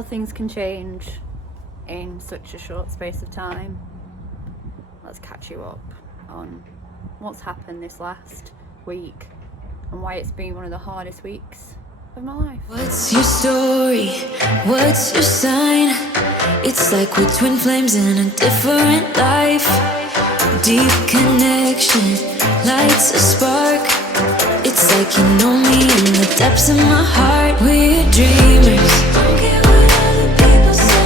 how things can change in such a short space of time. Let's catch you up on what's happened this last week and why it's been one of the hardest weeks of my life. What's your story? What's your sign? It's like we're twin flames in a different life. Deep connection lights a spark. It's like you know me in the depths of my heart. We're dreamers, don't care what other people say.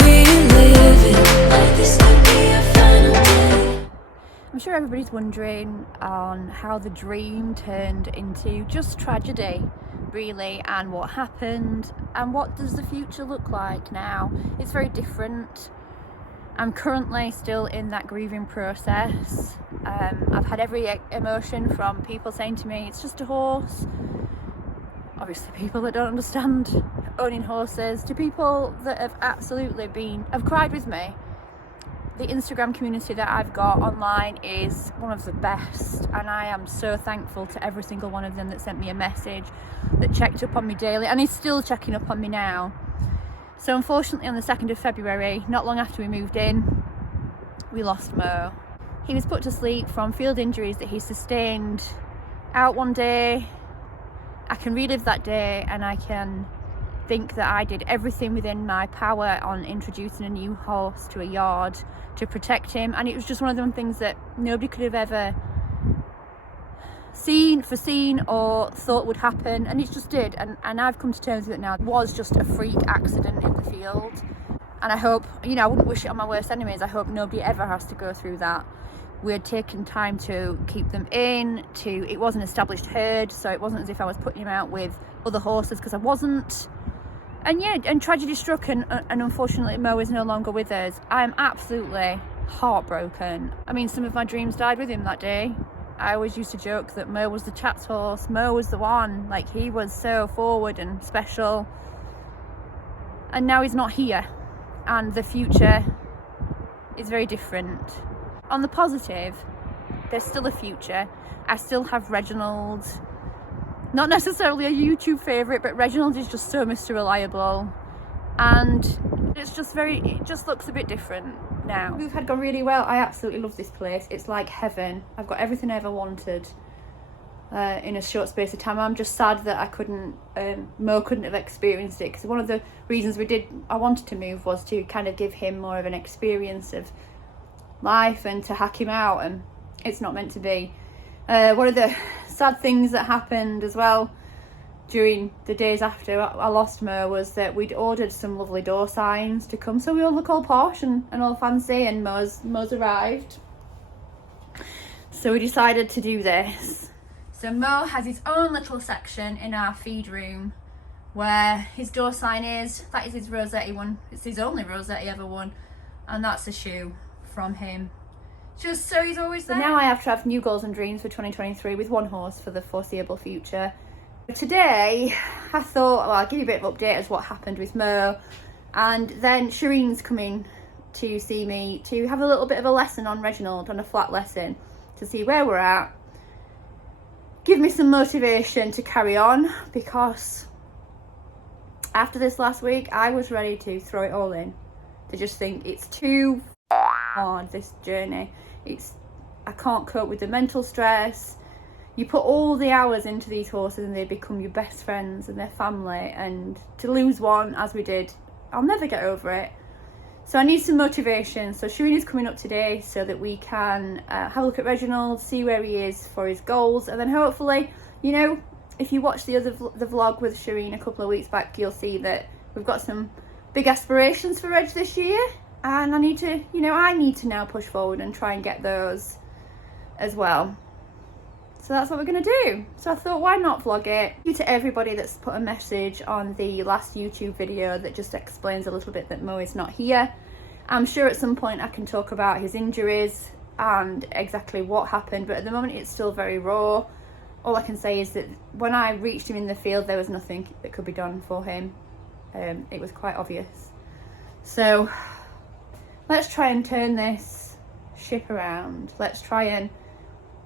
We live it like this could be our final day. I'm sure everybody's wondering on how the dream turned into just tragedy, really, and what happened and what does the future look like now. It's very different. I'm currently still in that grieving process. I've had every emotion from people saying to me, it's just a horse. Obviously people that don't understand owning horses, to people that have absolutely have cried with me. The Instagram community that I've got online is one of the best, and I am so thankful to every single one of them that sent me a message, that checked up on me daily, and is still checking up on me now. So unfortunately on the 2nd of February, not long after we moved in, we lost Mo. He was put to sleep from field injuries that he sustained out one day. I can relive that day and I can think that I did everything within my power on introducing a new horse to a yard to protect him, and it was just one of them things that nobody could have ever foreseen or thought would happen, and it just did, and I've come to terms with it now. It was just a freak accident in the field, and I hope, I wouldn't wish it on my worst enemies. I hope nobody ever has to go through that. We had taken time to keep them it was an established herd, so it wasn't as if I was putting him out with other horses, because I wasn't. And tragedy struck, and unfortunately Mo is no longer with us. I'm absolutely heartbroken. I mean, some of my dreams died with him that day. I always used to joke that Mo was the chat's horse. Mo was the one, like, he was so forward and special. And now he's not here, and the future is very different. On the positive, there's still a future. I still have Reginald. Not necessarily a YouTube favourite, but Reginald is just so Mr. Reliable, and it just looks a bit different now. We've had gone really well. I absolutely love this place. It's like heaven. I've got everything I ever wanted in a short space of time. I'm just sad that Mo couldn't have experienced it, because one of the reasons I wanted to move was to kind of give him more of an experience of life and to hack him out, and it's not meant to be. One of the sad things that happened as well during the days after I lost Mo was that we'd ordered some lovely door signs to come, so we all look all posh and all fancy, and Mo's arrived. So we decided to do this. So Mo has his own little section in our feed room where his door sign is. That is his Rossetti one. It's his only Rossetti ever won, and that's a shoe from him. Just so he's always there. So now I have to have new goals and dreams for 2023 with one horse for the foreseeable future. Today, I thought, I'll give you a bit of update as what happened with Mo, and then Shireen's coming to see me to have a little bit of a lesson on Reginald, on a flat lesson, to see where we're at, give me some motivation to carry on, because after this last week, I was ready to throw it all in, to just think it's too hard, this journey. I can't cope with the mental stress. You put all the hours into these horses and they become your best friends and their family, and to lose one as we did, I'll never get over it. So I need some motivation. So Shireen is coming up today so that we can have a look at Reginald, see where he is for his goals, and then hopefully, if you watch the vlog with Shireen a couple of weeks back, you'll see that we've got some big aspirations for Reg this year. And I need to now push forward and try and get those as well. So that's what we're going to do. So I thought, why not vlog it? Thank you to everybody that's put a message on the last YouTube video that just explains a little bit that Mo is not here. I'm sure at some point I can talk about his injuries and exactly what happened, but at the moment it's still very raw. All I can say is that when I reached him in the field, there was nothing that could be done for him. It was quite obvious. So let's try and turn this ship around. Let's try and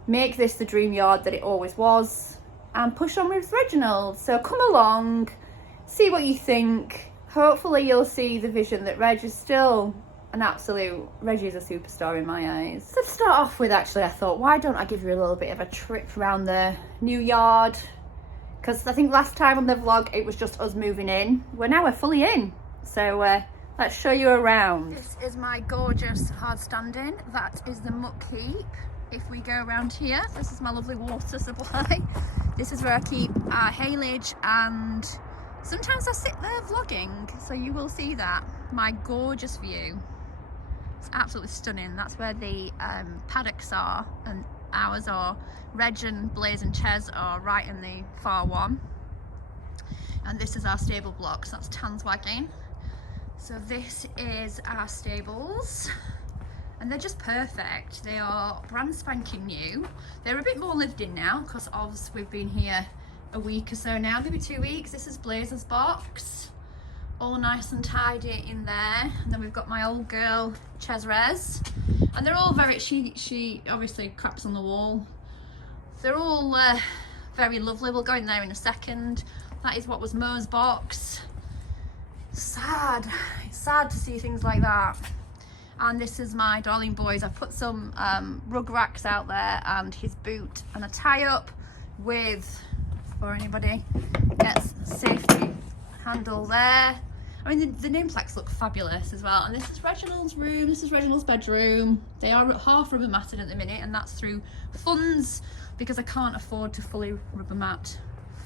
make this the dream yard that it always was and push on with Reginald. So come along, see what you think. hopefully you'll see the vision that Reg is still Reggie is a superstar in my eyes. Let's start off with, actually, I thought, why don't I give you a little bit of a trip around the new yard? Because I think last time on the vlog, it was just us moving in. Now we're fully in. So let's show you around. This is my gorgeous hard standing. That is the muck heap. If we go around here, this is my lovely water supply. This is where I keep our haylage, and sometimes I sit there vlogging, so you will see that. My gorgeous view. It's absolutely stunning. That's where the paddocks are, and ours are. Reg and Blaze and Ches are right in the far one. And this is our stable block, so that's Tan's wagging. So this is our stables, and they're just perfect. They are brand spanking new. They're a bit more lived in now, because obviously we've been here a week or so now, maybe 2 weeks. This is Blaze's box. All nice and tidy in there. And then we've got my old girl, Ches, and they're all very, she obviously craps on the wall. They're all very lovely. We'll go in there in a second. That is what was Mo's box. Sad. It's sad to see things like that. And this is my darling boys. I put some rug racks out there and his boot, and a tie up with, for anybody gets safety handle there. I mean, the name plaques look fabulous as well. And this is Reginald's room, this is Reginald's bedroom. They are half rubber matted at the minute, and that's through funds, because I can't afford to fully rubber mat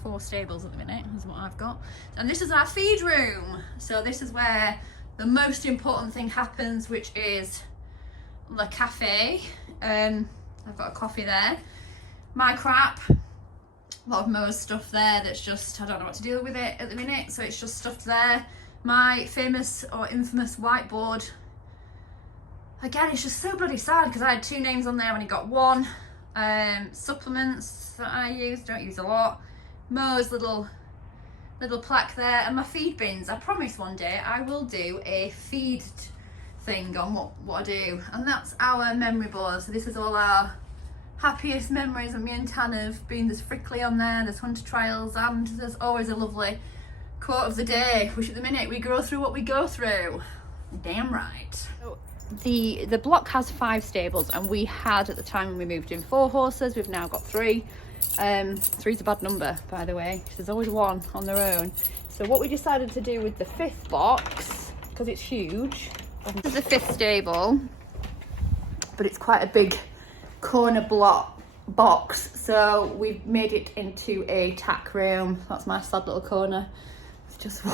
4 stables at the minute, is what I've got. And this is our feed room. So this is where the most important thing happens, which is the cafe. I've got a coffee there. My crap. A lot of Mo's stuff there that's just, I don't know what to do with it at the minute, so it's just stuffed there. My famous or infamous whiteboard. Again, it's just so bloody sad, because I had 2 names on there when he got 1. Supplements that I use, don't use a lot. Mo's little plaque there, and my feed bins. I promise one day I will do a feed thing on what I do, and that's our memory board. So this is all our happiest memories of me and Tan have been. There's Frickley on there, there's Hunter Trials, and there's always a lovely quote of the day, which at the minute we grow through what we go through. Damn right. So the block has 5 stables, and we had at the time when we moved in 4 horses. We've now got 3. 3's a bad number, by the way, because there's always 1 on their own. So what we decided to do with the 5th box, because it's huge, this is the 5th stable, but it's quite a big corner block box, so we've made it into a tack room. That's my sad little corner. It's just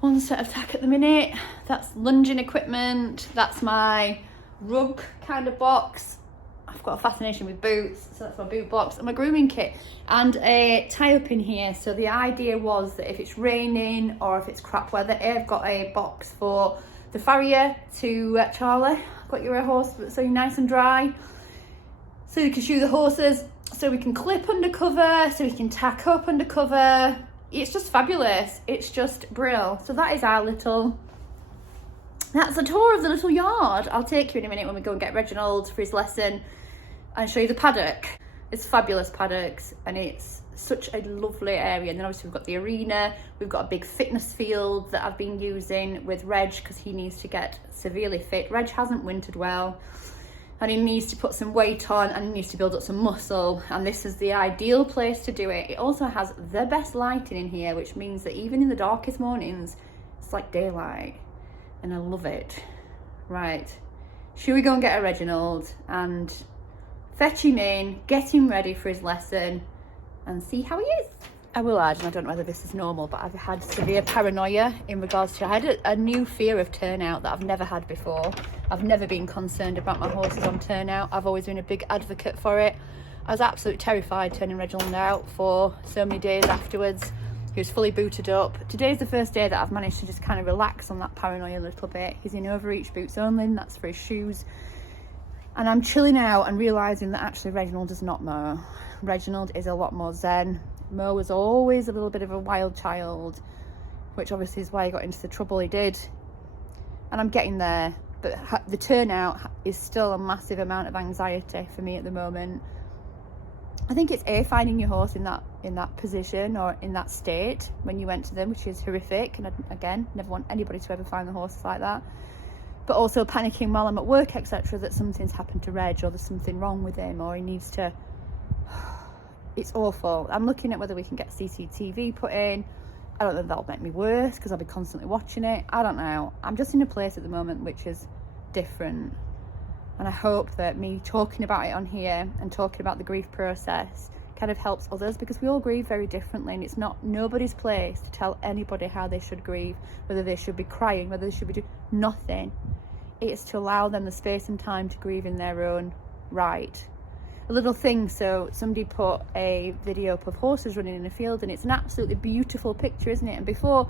one set of tack at the minute. That's lunging equipment. That's my rug kind of box. I've got a fascination with boots, so that's my boot box, and my grooming kit, and a tie up in here. So the idea was that if it's raining or if it's crap weather, I've got a box for the farrier to Charlie. I've got your horse so you're nice and dry, so you can shoe the horses, so we can clip under cover, so we can tack up under cover. It's just fabulous. It's just brill. So that is our little, that's a tour of the little yard. I'll take you in a minute when we go and get Reginald for his lesson and show you the paddock. It's fabulous paddocks, and it's such a lovely area. And then obviously we've got the arena, we've got a big fitness field that I've been using with Reg, because he needs to get severely fit. Reg hasn't wintered well, and he needs to put some weight on, and he needs to build up some muscle, and this is the ideal place to do it. It also has the best lighting in here, which means that even in the darkest mornings, it's like daylight, and I love it. Right, should we go and get a Reginald and fetch him in, get him ready for his lesson, and see how he is? I will add, and I don't know whether this is normal, but I've had severe paranoia in regards to, I had a new fear of turnout that I've never had before. I've never been concerned about my horses on turnout. I've always been a big advocate for it. I was absolutely terrified turning Reginald out for so many days afterwards. He was fully booted up. Today's the first day that I've managed to just kind of relax on that paranoia a little bit. He's in overreach boots only, and that's for his shoes. And I'm chilling out and realising that actually Reginald is not Mo. Reginald is a lot more zen. Mo was always a little bit of a wild child, which obviously is why he got into the trouble he did. And I'm getting there, but the turnout is still a massive amount of anxiety for me at the moment. I think it's finding your horse in that position or in that state when you went to them, which is horrific. And again, never want anybody to ever find the horses like that. But also panicking while I'm at work, etc., that something's happened to Reg or there's something wrong with him or he needs to. It's awful. I'm looking at whether we can get CCTV put in. I don't know if that'll make me worse because I'll be constantly watching it. I don't know. I'm just in a place at the moment which is different. And I hope that me talking about it on here and talking about the grief process kind of helps others, because we all grieve very differently, and it's not nobody's place to tell anybody how they should grieve, whether they should be crying, whether they should be doing nothing. It's to allow them the space and time to grieve in their own right. A little thing, so somebody put a video up of horses running in a field, and it's an absolutely beautiful picture, isn't it? And before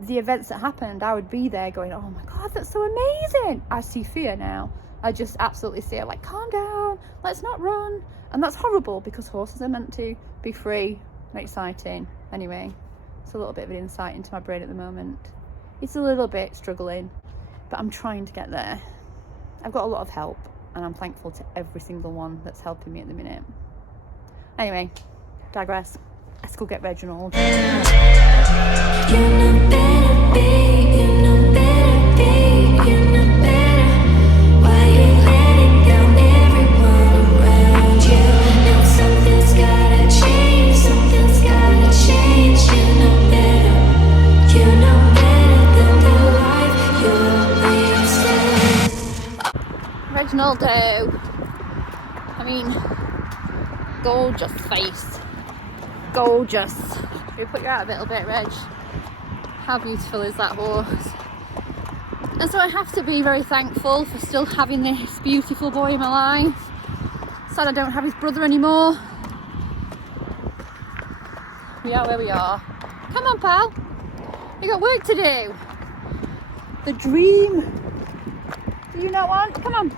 the events that happened, I would be there going, oh my God, that's so amazing. I see fear now. I just absolutely see it, like, calm down, let's not run. And that's horrible, because horses are meant to be free and exciting. Anyway, it's a little bit of an insight into my brain at the moment. It's a little bit struggling, but I'm trying to get there. I've got a lot of help, and I'm thankful to every single one that's helping me at the minute. Anyway, digress. Let's go get Reginald. You know better, babe. You know better, babe. You know better. Why you letting down everyone around you? Now something's gotta change. Something's gotta change. You know better. You know better than the life you're wasting. Reginald, I mean, gorgeous face. Gorgeous. Should we put you out a little bit, Reg? How beautiful is that horse? And so I have to be very thankful for still having this beautiful boy in my life. Sad I don't have his brother anymore. We are where we are. Come on, pal. You got work to do. The dream. Do you not want? Come on.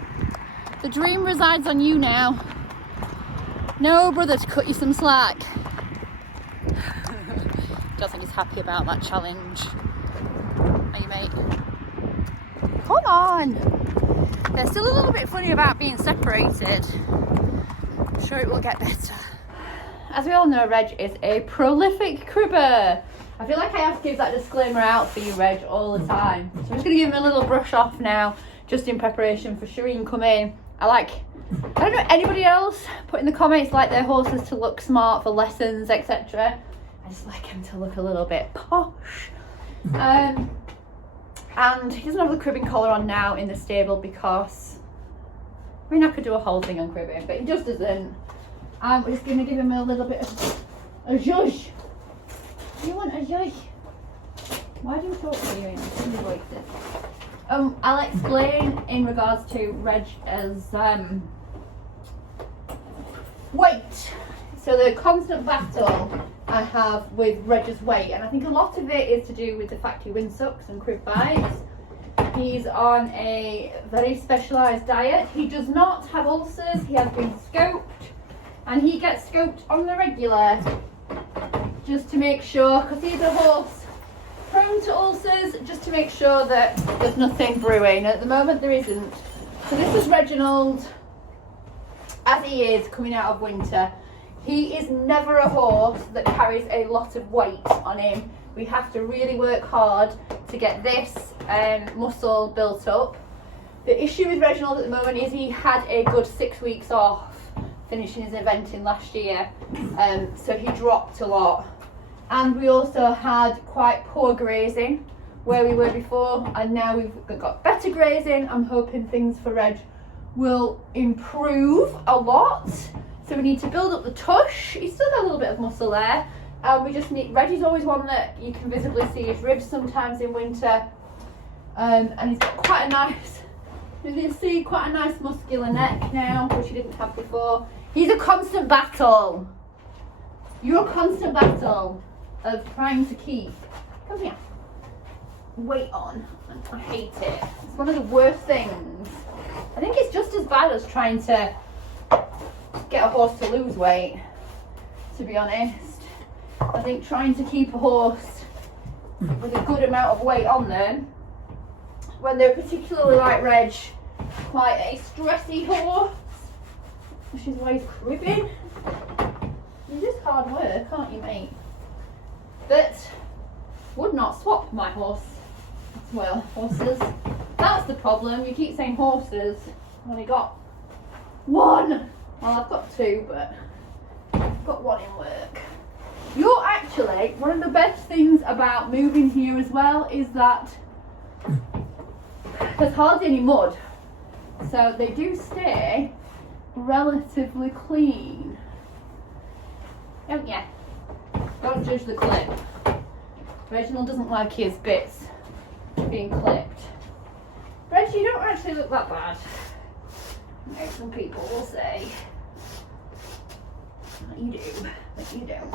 The dream resides on you now. No brother to cut you some slack. Don't think he's happy about that challenge. Are you, mate? Come on! They're still a little bit funny about being separated. I'm sure it will get better. As we all know, Reg is a prolific cribber. I feel like I have to give that disclaimer out for you, Reg, all the time. So I'm just going to give him a little brush off now, just in preparation for Shireen coming. I don't know anybody else put in the comments like their horses to look smart for lessons, etc. I just like him to look a little bit posh. And he doesn't have the cribbing collar on now in the stable because, I mean, I could do a whole thing on cribbing, but he just doesn't. We're just going to give him a little bit of a zhuzh. You want a zhuzh? Why do you talk to you in voices? I'll explain in regards to Reg as weight. So the constant battle I have with Reg's weight, and I think a lot of it is to do with the fact he windsucks and crib bites. He's on a very specialised diet. He does not have ulcers. He has been scoped, and he gets scoped on the regular just to make sure, because he's a horse prone to ulcers, just to make sure that there's nothing brewing. At the moment there isn't. So this is Reginald as he is coming out of winter. He is never a horse that carries a lot of weight on him. We have to really work hard to get this muscle built up. The issue with Reginald at the moment is he had a good 6 weeks off finishing his event in last year, so he dropped a lot. And we also had quite poor grazing where we were before, and now we've got better grazing. I'm hoping things for Reg will improve a lot. So we need to build up the tush. He's still got a little bit of muscle there. We just need, Reggie's always one that you can visibly see his ribs sometimes in winter. And he's got quite a nice, you can see quite a nice muscular neck now, which he didn't have before. He's a constant battle. You're a constant battle of trying to keep, come here, weight on. I hate it. It's one of the worst things. I think it's just as bad as trying to get a horse to lose weight, to be honest. I think trying to keep a horse with a good amount of weight on them, when they're particularly like Reg, quite a stressy horse, which is why he's cribbing. You're just hard work, aren't you, mate? But would not swap my horse. Well, horses. That's the problem. You keep saying horses. I've only got one. Well, I've got two, but I've got one in work. You're actually, one of the best things about moving here as well is that there's hardly any mud. So they do stay relatively clean. Don't ya? Don't judge the clip. Reginald doesn't like his bits being clipped. Reg, you don't actually look that bad. Maybe some people will say that you do, but you don't.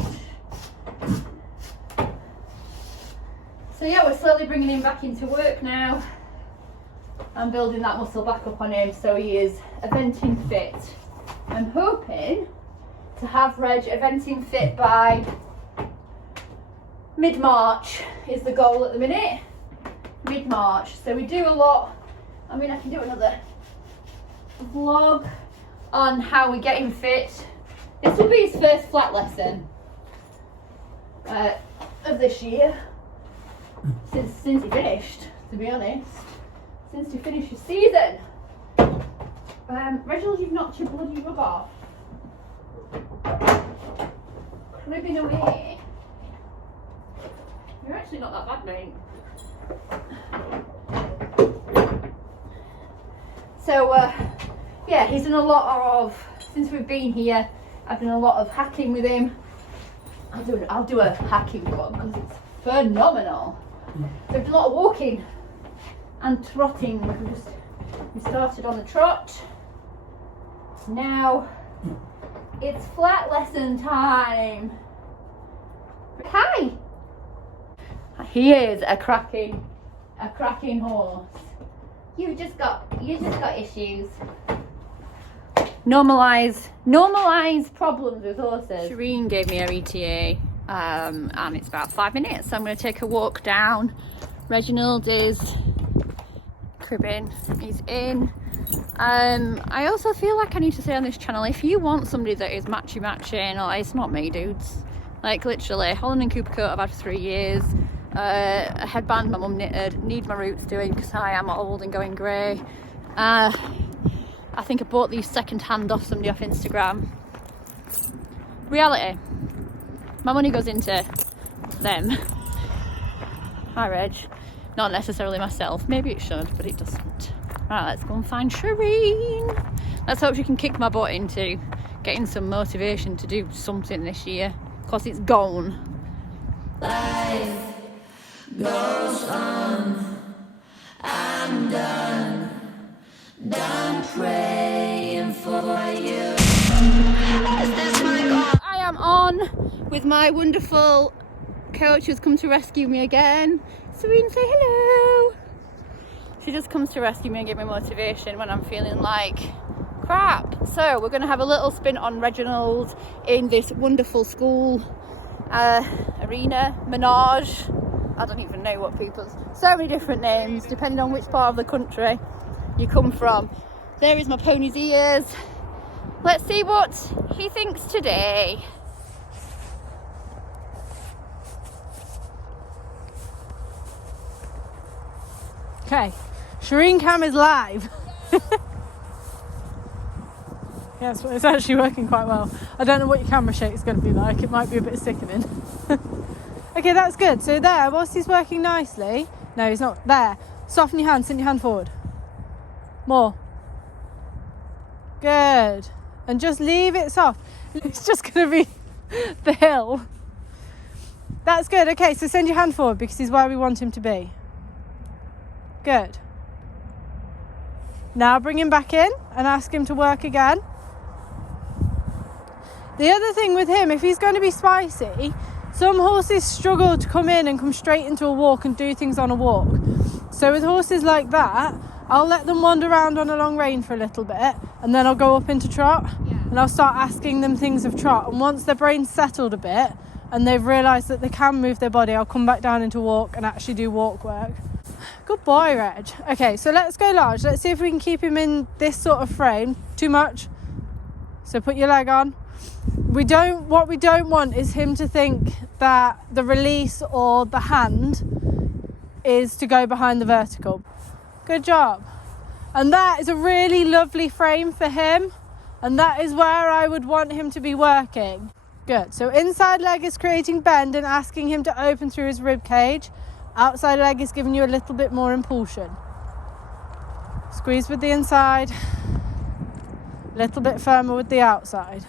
So yeah, we're slowly bringing him back into work now. I'm building that muscle back up on him so he is eventing fit. I'm hoping to have Reg eventing fit by mid-March is the goal at the minute. Mid-March. So we do a lot. I mean, I can do another vlog on how we get him fit. This will be his first flat lesson of this year. Since he finished, to be honest. Since he finished his season. Reginald, you've knocked your bloody rug off. Cribbing away. You're actually not that bad, mate. So, yeah, he's done a lot of, since we've been here, I've done a lot of hacking with him. I'll do a hacking vlog because it's phenomenal. So we've done a lot of walking and trotting. We started on the trot. Now it's flat lesson time. Hi. He is a cracking horse. You've just got issues. Normalize problems with horses. Shireen gave me her ETA, and it's about 5 minutes. So I'm going to take a walk down. Reginald is cribbing. He's in. I also feel like I need to say on this channel, if you want somebody that is matching, or it's not me, dudes. Like literally, Holland and Cooper coat I've had for 3 years. A headband my mum knitted, need my roots doing because I am old and going grey. I think I bought these second hand off somebody off Instagram. Reality, my money goes into them. Hi Reg. Not necessarily myself, maybe it should, but it doesn't. Right, let's go and find Shireen. Let's hope she can kick my butt into getting some motivation to do something this year, because it's gone. Life goes on. I'm done praying for you. I am on with my wonderful coach who's come to rescue me again. Shireen, say hello. She just comes to rescue me and give me motivation when I'm feeling like crap. So we're going to have a little spin on Reginald in this wonderful school arena, menage. I don't even know what people's, so many different names depending on which part of the country you come from. There is my pony's ears. Let's see what he thinks today. Okay, Shireen Cam is live. Yes, well, it's actually working quite well. I don't know what your camera shake is going to be like. It might be a bit sickening. Okay, that's good. So there, whilst he's working nicely. No, he's not. There. Soften your hand. Send your hand forward. More. Good. And just leave it soft. It's just going to be the hill. That's good. Okay, so send your hand forward because he's where we want him to be. Good. Now bring him back in and ask him to work again. The other thing with him, if he's going to be spicy, some horses struggle to come in and come straight into a walk and do things on a walk. So with horses like that, I'll let them wander around on a long rein for a little bit and then I'll go up into trot and I'll start asking them things of trot. And once their brain's settled a bit and they've realised that they can move their body, I'll come back down into walk and actually do walk work. Good boy, Reg. Okay, so let's go large. Let's see if we can keep him in this sort of frame. Too much. So put your leg on. What we don't want is him to think that the release or the hand is to go behind the vertical. Good job. And that is a really lovely frame for him. And that is where I would want him to be working. Good. So inside leg is creating bend and asking him to open through his rib cage. Outside leg is giving you a little bit more impulsion. Squeeze with the inside. A little bit firmer with the outside.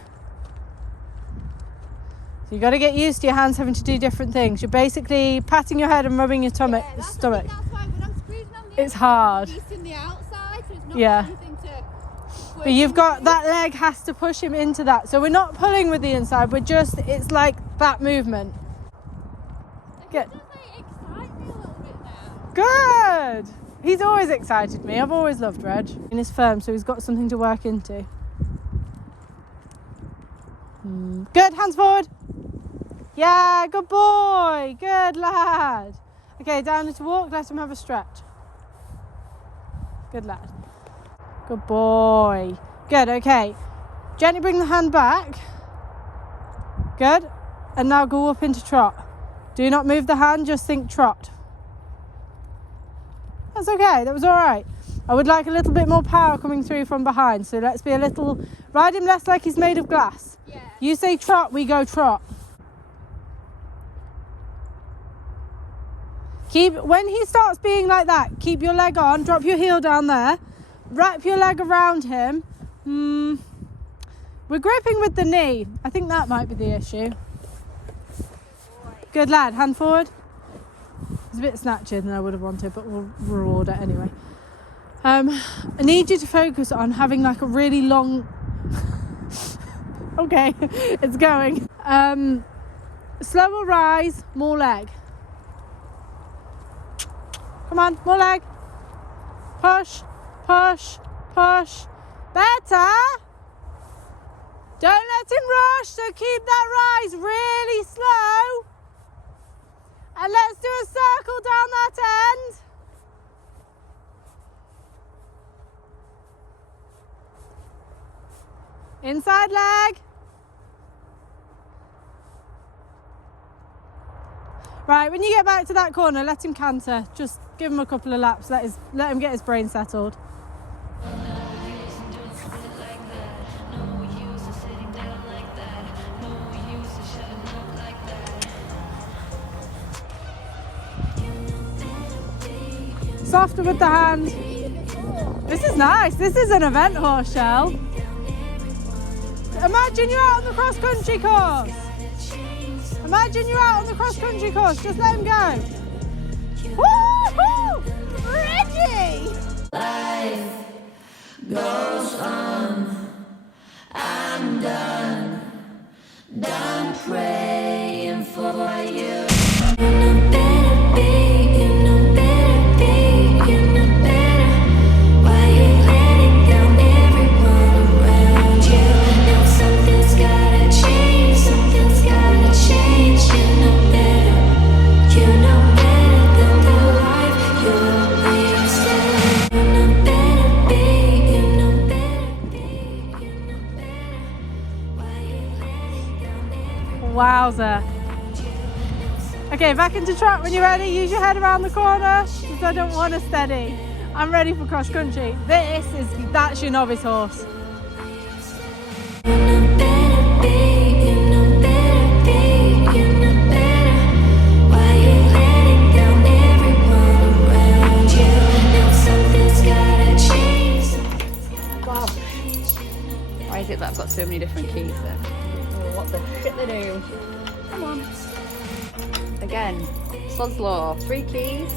So you've got to get used to your hands having to do different things. You're basically patting your head and rubbing your stomach. That's why when I'm squeezing on the It's hard. releasing the outside, so it's not Yeah. anything to... But you've got, that leg has to push him into that. So we're not pulling with the inside, it's like that movement. Good. Excite me a little bit now. Good. He's always excited me. I've always loved Reg. And he's firm, so he's got something to work into. Good, hands forward. Yeah, good boy. Good lad. Okay, down into walk, let him have a stretch. Good lad. Good boy. Good, okay. Gently bring the hand back. Good. And now go up into trot. Do not move the hand, just think trot. That's okay, that was all right. I would like a little bit more power coming through from behind. So let's be a little, ride him less like he's made of glass. Yeah. You say trot, we go trot. When he starts being like that, keep your leg on, drop your heel down there, wrap your leg around him. We're gripping with the knee. I think that might be the issue. Good lad, hand forward. It's a bit snatchier than I would have wanted, but we'll reward it anyway. I need you to focus on having like a really long... Okay, it's going. Slower rise, more leg. Come on, more leg. Push, push, push. Better. Don't let him rush, so keep that rise really slow. And let's do a circle down that end. Inside leg. Right, when you get back to that corner, let him canter. Just give him a couple of laps. Let him get his brain settled. Softer with the hand. This is nice. This is an event horse, Shell. Imagine you're out on the cross-country course. Imagine you're out on the cross-country course. Just let him go. Woo-hoo! Reggie! Life goes on. I'm done praying for you. You know better, babe. You know better, babe. You know better. Why you letting down everyone around you? Now something's gotta change. Something's gotta change. You know better. You know better than the life you're wasting. You know better, babe. You know better, babe. You know better. Why you letting down everyone? Wowza. Okay, back into trot when you're ready. Use your head around the corner because I don't want to steady. I'm ready for cross country. That's your novice horse. You know better, babe. You know better, babe. You know better. Why you letting down everyone around you? Now something's gotta change. Wow. Why is it that I've got so many different keys then? Oh, what the shit they do? Come on. Again, Sod's Law, 3 keys.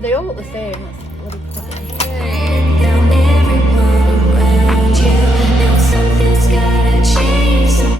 They all look the same. That's bloody funny.